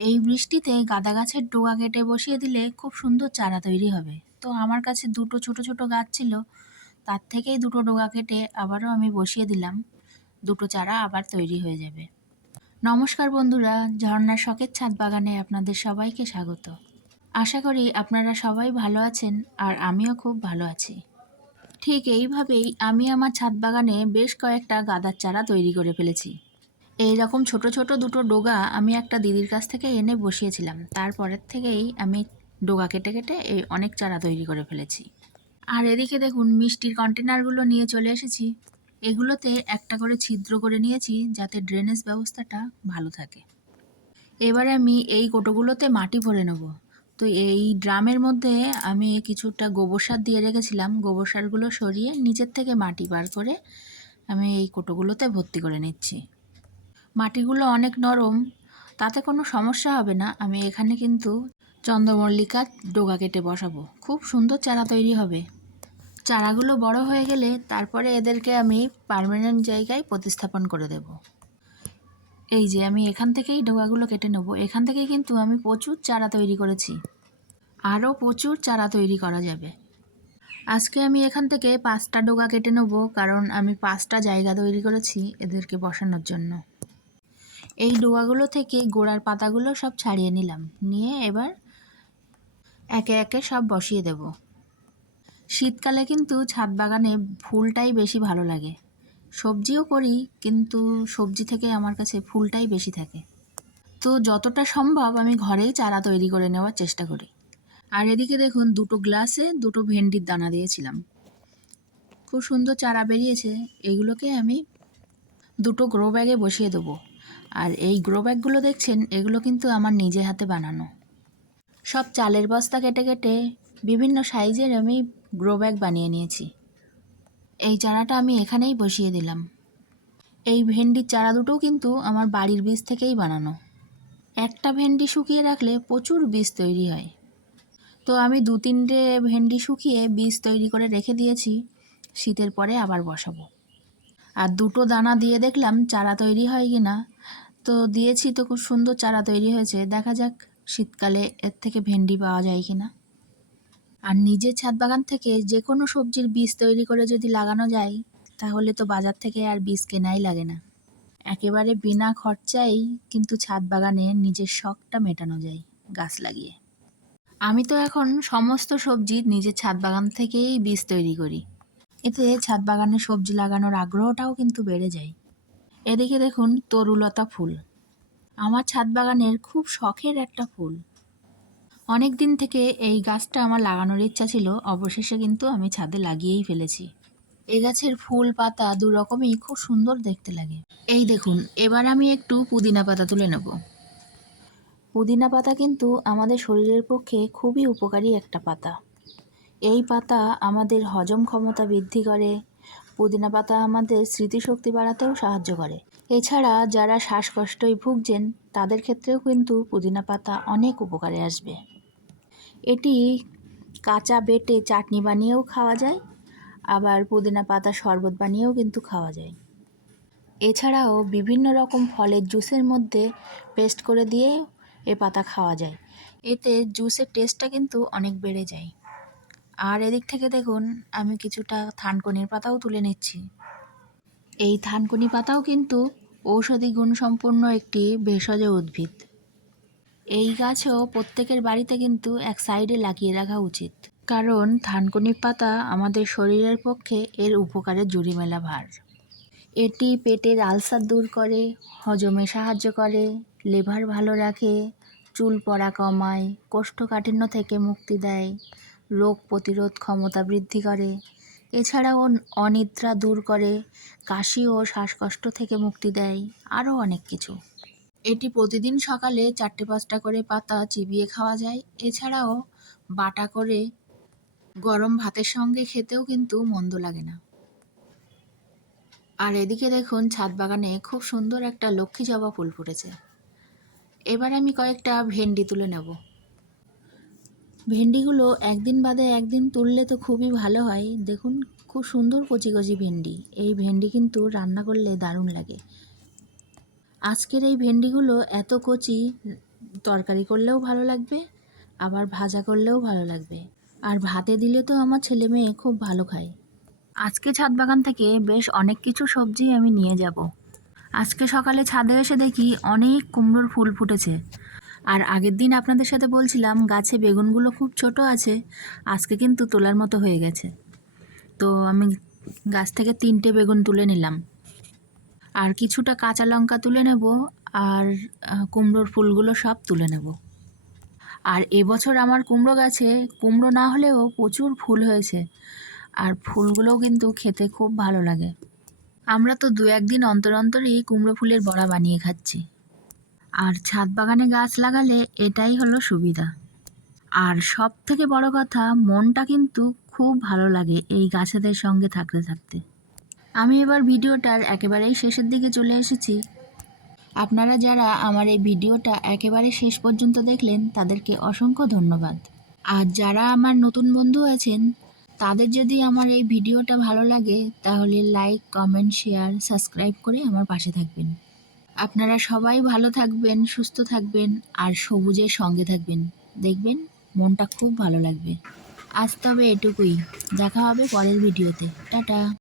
এই বৃষ্টিতে গাঁদা গাছের ডগা কেটে বসিয়ে দিলে খুব সুন্দর চারা তৈরি হবে। তো আমার কাছে দুটো ছোট ছোট গাছ ছিল, তার থেকেই দুটো ডগা কেটে আবারও আমি বসিয়ে দিলাম। দুটো চারা আবার তৈরি হয়ে যাবে। নমস্কার বন্ধুরা, ঝর্ণার শখের ছাদ বাগানে আপনাদের সবাইকে স্বাগত। আশা করি আপনারা সবাই ভালো আছেন আর আমিও খুব ভালো আছি। ঠিক এইভাবেই আমি আমার ছাদ বাগানে বেশ কয়েকটা গাঁদার চারা তৈরি করে ফেলেছি। এই রকম ছোট ছোট দুটো ডগা আমি একটা দিদির কাছ থেকে এনে বসিয়েছিলাম। তারপরের থেকেই আমি ডগা কেটে কেটে এই অনেক চারা তৈরি করে ফেলেছি। আর এদিকে দেখুন মিষ্টির কন্টেনারগুলো নিয়ে চলে এসেছি। এগুলোতে একটা করে ছিদ্র করে নিয়েছি যাতে ড্রেনেজ ব্যবস্থাটা ভালো থাকে। এবারে আমি এই কোটোগুলোতে মাটি ভরে নেব। তো এই ড্রামের মধ্যে আমি কিছুটা গোবর সার দিয়ে রেখেছিলাম। গোবর সারগুলো সরিয়ে নিচের থেকে মাটি বার করে আমি এই কোটোগুলোতে ভর্তি করে নিচ্ছি। মাটিগুলো অনেক নরম, তাতে কোনো সমস্যা হবে না। আমি এখানে কিন্তু চন্দ্রমল্লিকার ডগা কেটে বসাবো, খুব সুন্দর চারা তৈরি হবে। চারাগুলো বড় হয়ে গেলে তারপরে এদেরকে আমি পার্মানেন্ট জায়গায় প্রতিস্থাপন করে দেব। এই যে আমি এখান থেকেই ডগাগুলো কেটে নেব। এখান থেকেই কিন্তু আমি প্রচুর চারা তৈরি করেছি, আরও প্রচুর চারা তৈরি করা যাবে। আজকে আমি এখান থেকে 5টা ডগা কেটে নেব, কারণ আমি 5টা জায়গা তৈরি করেছি এদেরকে বসানোর জন্য। এই ডোয়াগুলো থেকে গোড়ার পাতাগুলো সব ছাড়িয়ে নিলাম, নিয়ে এবার একে একে সব বসিয়ে দেব। শীতকালে কিন্তু ছাদ বাগানে ফুলটাই বেশি ভালো লাগে। সবজিও করি, কিন্তু সবজি থেকে আমার কাছে ফুলটাই বেশি থাকে। তো যতটা সম্ভব আমি ঘরেই চারা তৈরি করে নেওয়ার চেষ্টা করি। আর এদিকে দেখুন দুটো গ্লাসে দুটো ভেন্ডির দানা দিয়েছিলাম, খুব সুন্দর চারা বেরিয়েছে। এগুলোকে আমি দুটো গ্রো ব্যাগে বসিয়ে দেবো। আর এই গ্রো ব্যাগগুলো দেখছেন, এগুলো কিন্তু আমার নিজে হাতে বানানো। সব চালের বস্তা কেটে কেটে বিভিন্ন সাইজের আমি গ্রো ব্যাগ বানিয়ে নিয়েছি। এই চারাটা আমি এখানেই বসিয়ে দিলাম। এই ভেন্ডির চারা দুটোও কিন্তু আমার বাড়ির বীজ থেকেই বানানো। একটা ভেন্ডি শুকিয়ে রাখলে প্রচুর বীজ তৈরি হয়। তো আমি 2-3টে ভেন্ডি শুকিয়ে বীজ তৈরি করে রেখে দিয়েছি, শীতের পরে আবার বসাবো। আর দুটো দানা দিয়ে দেখলাম চারা তৈরি হয় কি না। তো দিয়েছি, তো খুব সুন্দর চারা তৈরি হয়েছে। দেখা যাক শীতকালে এর থেকে ভেন্ডি পাওয়া যায় কি না। আর নিজের ছাদ বাগান থেকে যে কোনো সবজির বীজ তৈরি করে যদি লাগানো যায়, তাহলে তো বাজার থেকে আর বীজ কেনাই লাগে না। একেবারে বিনা খরচায় কিন্তু ছাদ বাগানে নিজের শখটা মেটানো যায় গাছ লাগিয়ে। আমি তো এখন সমস্ত সবজি নিজের ছাদ বাগান থেকেই বীজ তৈরি করি। এতে ছাদ বাগানে সবজি লাগানোর আগ্রহটাও কিন্তু বেড়ে যায়। এদিকে দেখুন তরুলতা ফুল, আমার ছাদ বাগানের খুব শখের একটা ফুল। অনেক দিন থেকে এই গাছটা আমার লাগানোর ইচ্ছা ছিল, অবশেষে কিন্তু আমি ছাদে লাগিয়েই ফেলেছি। এই গাছের ফুল পাতা দু রকমই খুব সুন্দর দেখতে লাগে। এই দেখুন, এবার আমি একটু পুদিনা পাতা তুলে নেব। পুদিনা পাতা কিন্তু আমাদের শরীরের পক্ষে খুবই উপকারী একটা পাতা। এই পাতা আমাদের হজম ক্ষমতা বৃদ্ধি করে। পুদিনা পাতা আমাদের স্মৃতিশক্তি বাড়াতেও সাহায্য করে। এছাড়া যারা শ্বাসকষ্টয় ভুগছেন তাদের ক্ষেত্রেও কিন্তু পুদিনা পাতা অনেক উপকারে আসবে। এটি কাঁচা বেটে চাটনি বানিয়েও খাওয়া যায়, আবার পুদিনা পাতা শরবত বানিয়েও কিন্তু খাওয়া যায়। এছাড়াও বিভিন্ন রকম ফলের জুসের মধ্যে পেস্ট করে দিয়ে এ পাতা খাওয়া যায়। এতে জুসের টেস্টটা কিন্তু অনেক বেড়ে যায়। আর এদিক থেকে দেখুন আমি কিছুটা থানকুনির পাতাও তুলে নিচ্ছি। এই থানকুনি পাতাও কিন্তু ঔষধি গুণসম্পন্ন একটি ভেষজ উদ্ভিদ। এই গাছও প্রত্যেকের বাড়িতে কিন্তু এক সাইডে লাগিয়ে রাখা উচিত, কারণ থানকুনি পাতা আমাদের শরীরের পক্ষে এর উপকারের জুড়িমেলা ভার। এটি পেটের আলসার দূর করে, হজমে সাহায্য করে, লিভার ভালো রাখে, চুল পড়া কমায়, কোষ্ঠকাঠিন্য থেকে মুক্তি দেয়, রোগ প্রতিরোধ ক্ষমতা বৃদ্ধি করে। এছাড়াও অনিদ্রা দূর করে, কাশি ও শ্বাসকষ্ট থেকে মুক্তি দেয়, আরও অনেক কিছু। এটি প্রতিদিন সকালে 4-5টা করে পাতা চিবিয়ে খাওয়া যায়। এছাড়াও বাটা করে গরম ভাতের সঙ্গে খেতেও কিন্তু মন্দ লাগে না। আর এদিকে দেখুন ছাদ বাগানে খুব সুন্দর একটা লক্ষ্মী জবা ফুল ফুটেছে। এবার আমি কয়েকটা ভেন্ডি তুলে নেব। ভেন্ডিগুলো একদিন বাদে একদিন তুললে তো খুবই ভালো হয়। দেখুন খুব সুন্দর কচি কচি ভেন্ডি। এই ভেন্ডি কিন্তু রান্না করলে দারুণ লাগে। আজকের এই ভেন্ডিগুলো এত কচি, তরকারি করলেও ভালো লাগবে, আবার ভাজা করলেও ভালো লাগবে। আর ভাতে দিলে তো আমার ছেলে মেয়ে খুব ভালো খায়। আজকে ছাদ বাগান থেকে বেশ অনেক কিছু সবজি আমি নিয়ে যাব। আজকে সকালে ছাদে এসে দেখি অনেক কুমড়োর ফুল ফুটেছে। আর আগের দিন আপনাদের সাথে বলছিলাম গাছে বেগুনগুলো খুব ছোট আছে, আজকে কিন্তু তোলার মতো হয়ে গেছে। তো আমি গাছ থেকে 3টে বেগুন তুলে নিলাম, আর কিছুটা কাঁচা লঙ্কা তুলে নেব, আর কুমড়োর ফুলগুলো সব তুলে নেব। আর এবছর আমার কুমড়ো গাছে কুমড়ো না হলেও প্রচুর ফুল হয়েছে, আর ফুলগুলোও কিন্তু খেতে খুব ভালো লাগে। আমরা তো 2-1 দিন অন্তর অন্তরই কুমড়ো ফুলের বড়া বানিয়ে খাচ্ছি। আর ছাদ বাগানে গাছ লাগালে এটাই হলো সুবিধা। আর সব থেকে বড় কথা, মনটা কিন্তু খুব ভালো লাগে এই গাছেদের সঙ্গে থাকতে থাকতে। আমি এবার ভিডিওটার একেবারেই শেষের দিকে চলে এসেছি। আপনারা যারা আমার এই ভিডিওটা একেবারে শেষ পর্যন্ত দেখলেন তাদেরকে অসংখ্য ধন্যবাদ। আর যারা আমার নতুন বন্ধু আছেন তাদের যদি আমার এই ভিডিওটা ভালো লাগে তাহলে লাইক, কমেন্ট, শেয়ার, সাবস্ক্রাইব করে আমার পাশে থাকবেন। আপনারা সবাই ভালো থাকবেন, সুস্থ থাকবেন, আর সবুজের সঙ্গে থাকবেন। দেখবেন মনটা খুব ভালো লাগবে। আজ তবে এটুকুই, দেখা হবে পরের ভিডিওতে। টাটা।